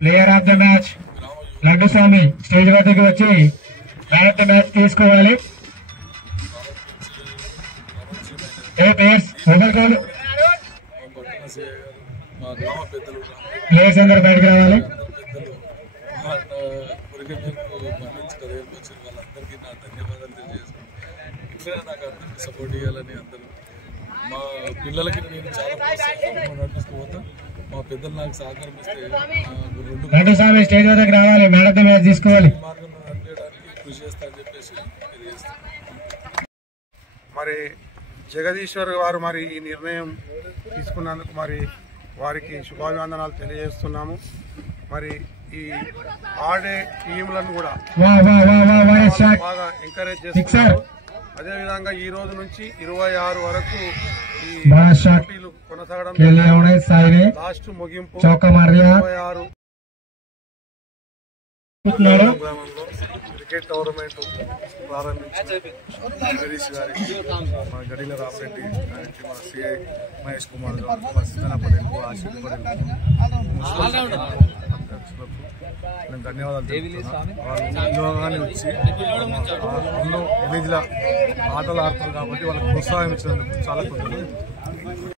Player of the match Laddu Swami stage వద్దకు వచ్చి man of the match తీసుకోవాలి. ప్లేయర్స్ అందరూ బయటకు రావాలి. వాళ్ళందరికీ నా ధన్యవాదాలు తెలియజేస్తాను. నాకు అందరికీ సపోర్ట్ చేయాలని అందరూ మా పిల్లలకి నేను చాలా నడిపిస్తూ పోతాను. మా పెద్దలు నాకు సహకారం ఇస్తే లడ్డు స్వామి స్టేజ్ వద్దకు రావాలి, మ్యాన్ ఆఫ్ ద మ్యాచ్ తీసుకోవాలి. మార్గంలో నడిపేయడానికి కృషి చేస్తానని చెప్పేసి తెలియజేస్తాను. మరి జగదీశ్వర్ గారు మరి ఈ నిర్ణయం తీసుకున్నందుకు మరి వారికి శుభాభివందనాలు తెలియజేస్తున్నాము. మరి ఈ ఆడే టీంలను కూడా బాగా ఎంకరేజ్ చేస్తున్నారు. అదేవిధంగా ఈ రోజు నుంచి 26 వరకు ఈ పోటీలు కొనసాగడం లాస్ట్ ముగింపు 26 గ్రామంలో క్రికెట్ టోర్నమెంట్ ప్రారంభించి హరీష్ గారికి, మా గడిల రామరెడ్డి గారికి, మా సిఐ మహేష్ కుమార్ గారికి, మా సిద్ధన పటేల్, ఆశీర్ పటేల్ అధ్యక్షులకు నేను ధన్యవాదాలు తెలుపుతున్నాను. వాళ్ళు ఉద్యోగాన్ని వచ్చి ఎన్నో విలేజ్ల ఆటలు ఆడుతున్నారు కాబట్టి వాళ్ళకి ప్రోత్సాహం ఇచ్చినందుకు చాలా కృతజ్ఞతలు.